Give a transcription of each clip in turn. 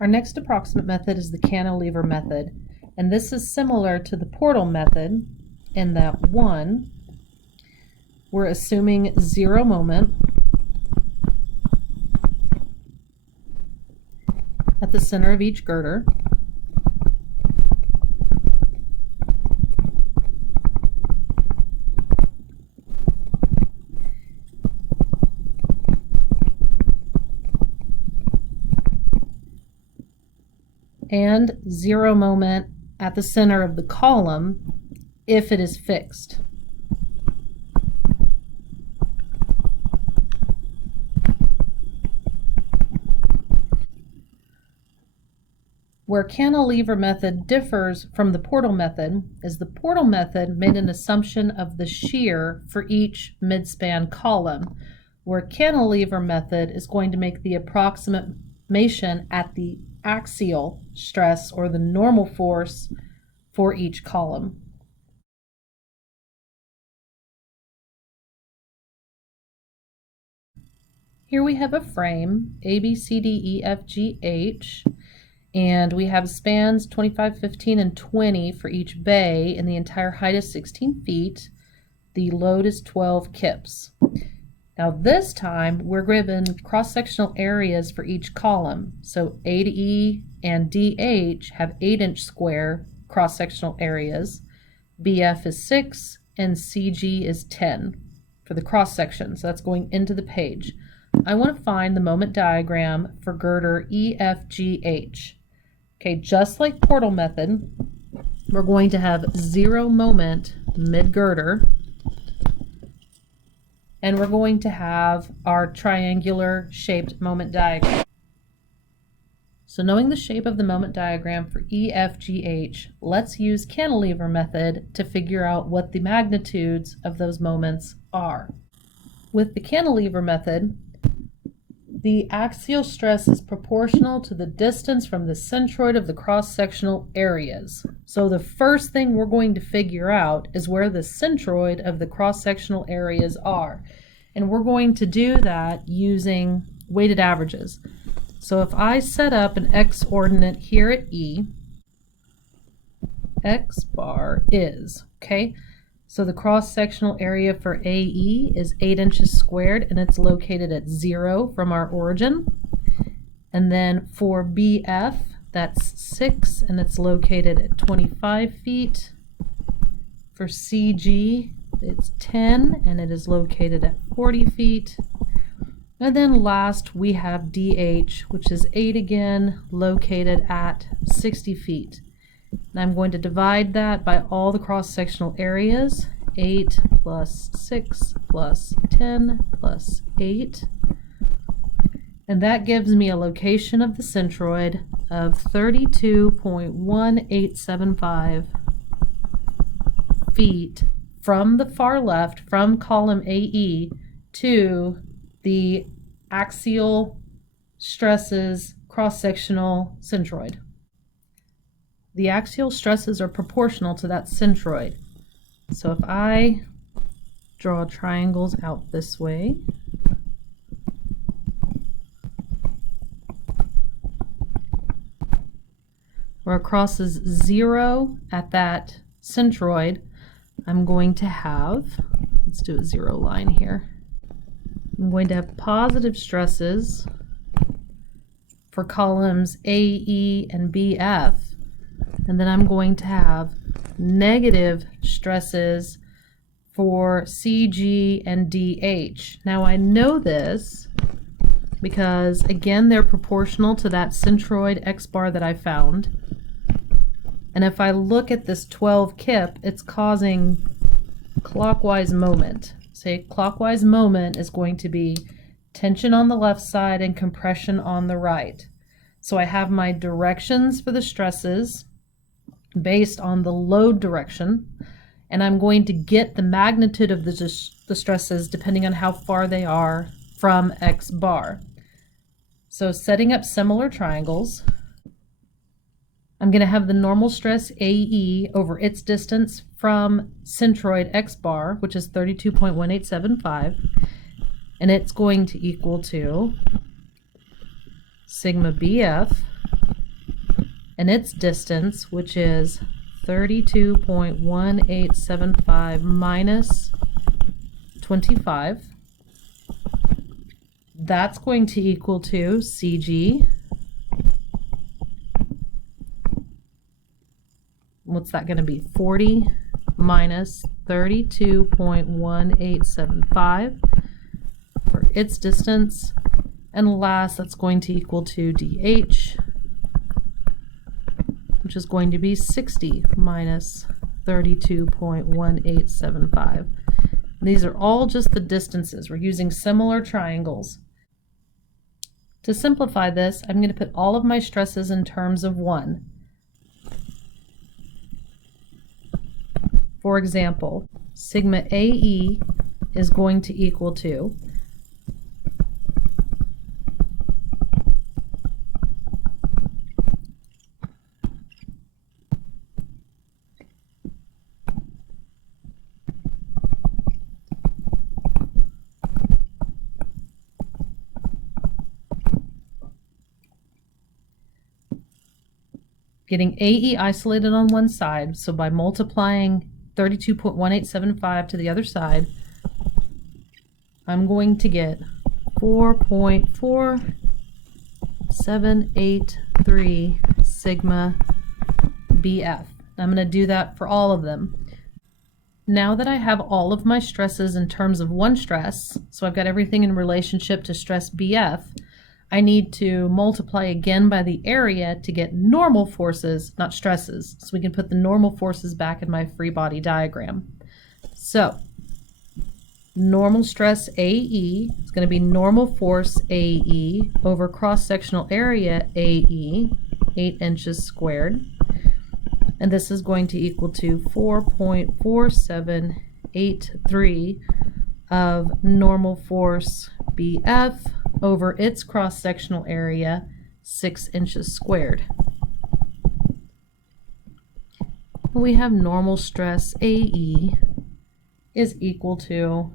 Our next approximate method is the cantilever method, and this is similar to the portal method in that one, we're assuming zero moment at the center of each girder. And zero moment at the center of the column if it is fixed. Where cantilever method differs from the portal method is the portal method made an assumption of the shear for each midspan column, where cantilever method is going to make the approximation at the axial stress or the normal force for each column. Here we have a frame, A, B, C, D, E, F, G, H, and we have spans 25, 15, and 20 for each bay, and the entire height is 16 feet. The load is 12 kips. Now this time we're given cross-sectional areas for each column. So A to E and DH have 8-inch square cross-sectional areas. BF is 6 and CG is 10 for the cross-section. So that's going into the page. I want to find the moment diagram for girder EFGH. Okay, just like portal method, we're going to have zero moment mid-girder. And we're going to have our triangular shaped moment diagram. So knowing the shape of the moment diagram for EFGH, let's use cantilever method to figure out what the magnitudes of those moments are. With the cantilever method, the axial stress is proportional to the distance from the centroid of the cross-sectional areas. So the first thing we're going to figure out is where the centroid of the cross-sectional areas are. And we're going to do that using weighted averages. So if I set up an x ordinate here at E, x bar is, okay? So the cross-sectional area for AE is 8 inches squared, and it's located at 0 from our origin. And then for BF, that's 6, and it's located at 25 feet. For CG, it's 10, and it is located at 40 feet. And then last, we have DH, which is 8 again, located at 60 feet. And I'm going to divide that by all the cross-sectional areas. 8 plus 6 plus 10 plus 8. And that gives me a location of the centroid of 32.1875 feet from the far left, from column AE, to the axial stresses cross-sectional centroid. The axial stresses are proportional to that centroid. So if I draw triangles out this way, where it crosses 0 at that centroid, I'm going to have, let's do a 0 line here. I'm going to have positive stresses for columns AE and BF, and then I'm going to have negative stresses for CG and DH. Now I know this because, again, they're proportional to that centroid X bar that I found. And if I look at this 12 kip, it's causing clockwise moment. Say clockwise moment is going to be tension on the left side and compression on the right. So I have my directions for the stresses based on the load direction, and I'm going to get the magnitude of the stresses depending on how far they are from X bar. So setting up similar triangles, I'm going to have the normal stress AE over its distance from centroid X bar, which is 32.1875, and it's going to equal to sigma BF and its distance, which is 32.1875 minus 25, that's going to equal to CG. What's that going to be? 40 minus 32.1875 for its distance. And last, that's going to equal to DH, which is going to be 60 minus 32.1875. These are all just the distances. We're using similar triangles. To simplify this, I'm going to put all of my stresses in terms of 1. For example, sigma AE is going to equal to getting AE isolated on one side, so by multiplying 32.1875 to the other side, I'm going to get 4.4783 sigma BF. I'm going to do that for all of them. Now that I have all of my stresses in terms of one stress, so I've got everything in relationship to stress BF, I need to multiply again by the area to get normal forces, not stresses, so we can put the normal forces back in my free body diagram. So, normal stress AE is going to be normal force AE over cross-sectional area AE, 8 inches squared. And this is going to equal to 4.4783 of normal force BF over its cross-sectional area, 6 inches squared. We have normal stress AE is equal to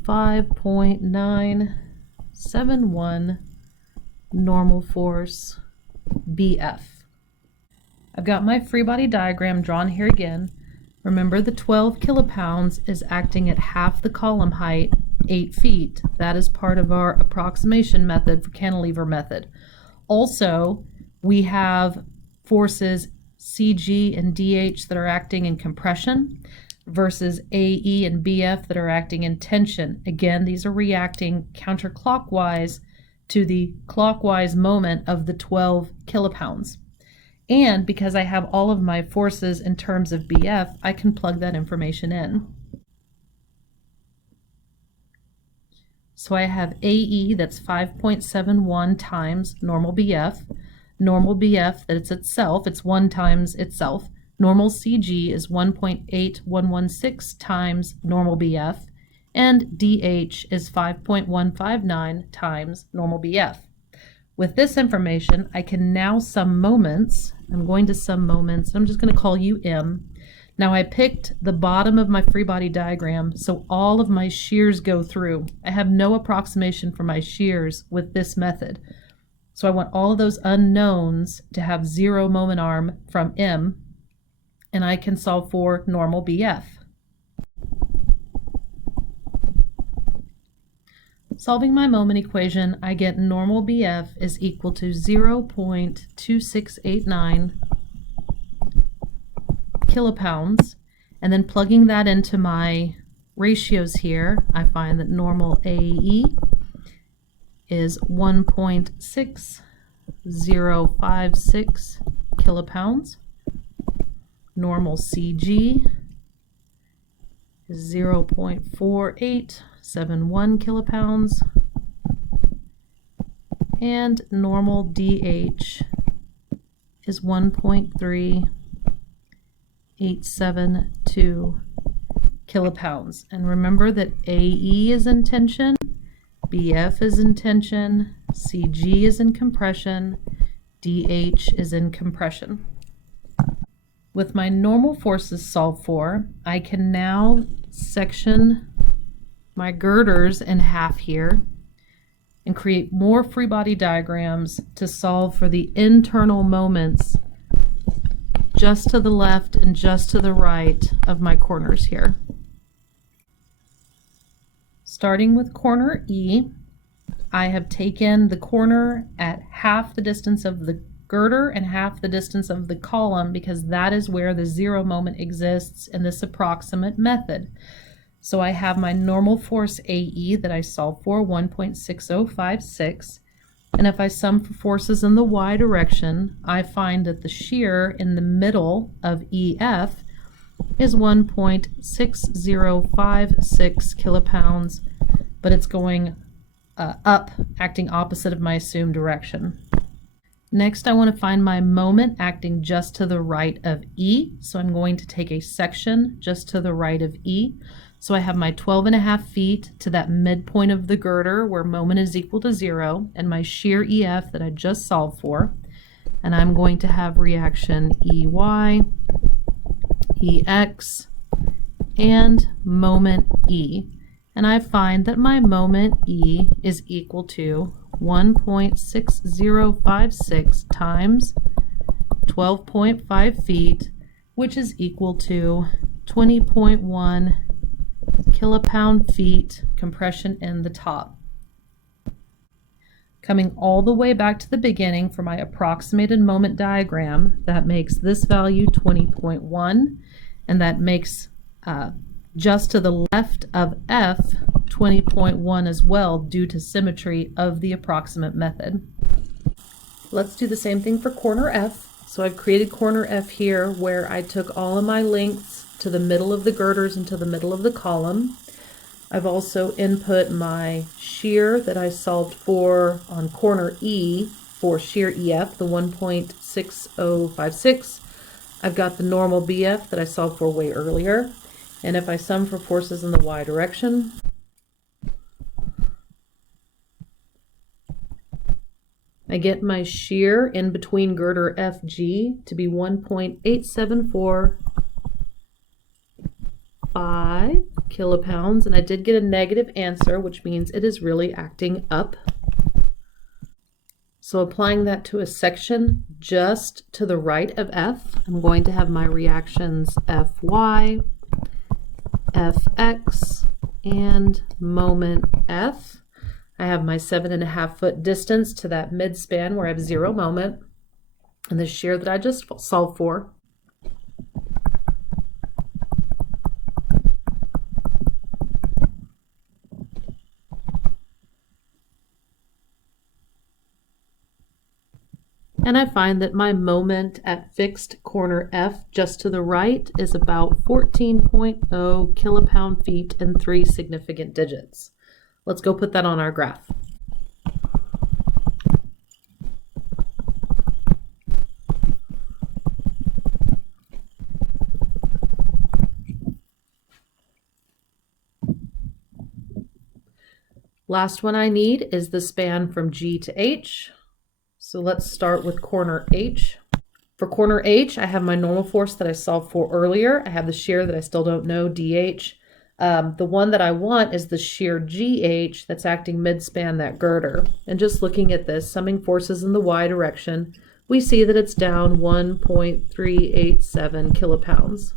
5.971 normal force BF. I've got my free body diagram drawn here again. Remember, the 12 kilopounds is acting at half the column height, 8 feet. That is part of our approximation method for Cantilever method. Also, we have forces CG and DH that are acting in compression versus AE and BF that are acting in tension. Again, these are reacting counterclockwise to the clockwise moment of the 12 kilopounds. And because I have all of my forces in terms of BF, I can plug that information in. So I have AE, that's 5.71 times normal BF. Normal BF, that it's itself, it's 1 times itself. Normal CG is 1.8116 times normal BF. And DH is 5.159 times normal BF. With this information, I can now sum moments. I'm going to sum moments. I'm just going to call you M. Now I picked the bottom of my free body diagram, so all of my shears go through. I have no approximation for my shears with this method. So I want all of those unknowns to have 0 moment arm from M, and I can solve for normal BF. Solving my moment equation, I get normal BF is equal to 0.2689 kilopounds, and then plugging that into my ratios here, I find that normal AE is 1.6056 kilopounds. Normal CG is 0.4871 kilopounds, and normal DH is 1.3872 kilopounds. And remember that AE is in tension, BF is in tension, CG is in compression, DH is in compression. With my normal forces solved for, I can now section my girders in half here. and create more free body diagrams to solve for the internal moments just to the left and just to the right of my corners here. Starting with corner E, I have taken the corner at half the distance of the girder and half the distance of the column because that is where the zero moment exists in this approximate method. So I have my normal force AE that I solve for, 1.6056, and if I sum for forces in the y direction, I find that the shear in the middle of EF is 1.6056 kilopounds, but it's going up, acting opposite of my assumed direction. Next, I want to find my moment acting just to the right of E, so I'm going to take a section just to the right of E. So I have my 12.5 feet to that midpoint of the girder where moment is equal to 0, and my shear EF that I just solved for. And I'm going to have reaction EY, EX, and moment E. And I find that my moment E is equal to 1.6056 times 12.5 feet, which is equal to 20.1 kilopound-feet compression in the top. Coming all the way back to the beginning for my approximated moment diagram, that makes this value 20.1, and that makes just to the left of F 20.1 as well due to symmetry of the approximate method. Let's do the same thing for corner F. So I've created corner F here where I took all of my lengths to the middle of the girders and to the middle of the column. I've also input my shear that I solved for on corner E for shear EF, the 1.6056. I've got the normal BF that I solved for way earlier. And if I sum for forces in the y direction, I get my shear in between girder FG to be 1.8745 kilopounds, and I did get a negative answer, which means it is really acting up. So applying that to a section just to the right of F, I'm going to have my reactions Fy, Fx, and moment F. I have my 7.5 foot distance to that midspan where I have zero moment, and the shear that I just solved for. And I find that my moment at fixed corner F just to the right is about 14.0 kilopound-feet and 3 significant digits. Let's go put that on our graph. Last one I need is the span from G to H. So let's start with corner H. For corner H, I have my normal force that I solved for earlier. I have the shear that I still don't know, DH. The one that I want is the shear GH that's acting midspan that girder. And just looking at this, summing forces in the y direction, we see that it's down 1.387 kilopounds.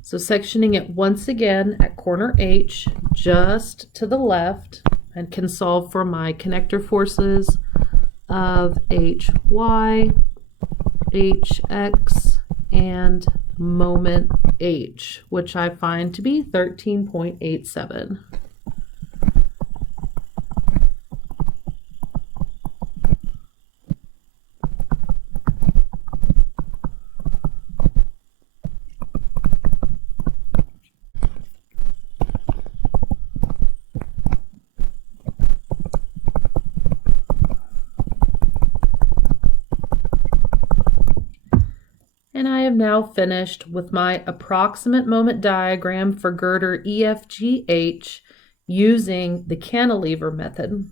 So sectioning it once again at corner H, just to the left, and can solve for my connector forces of HY, HX, and moment H, which I find to be 13.87. And I have now finished with my approximate moment diagram for girder EFGH using the cantilever method.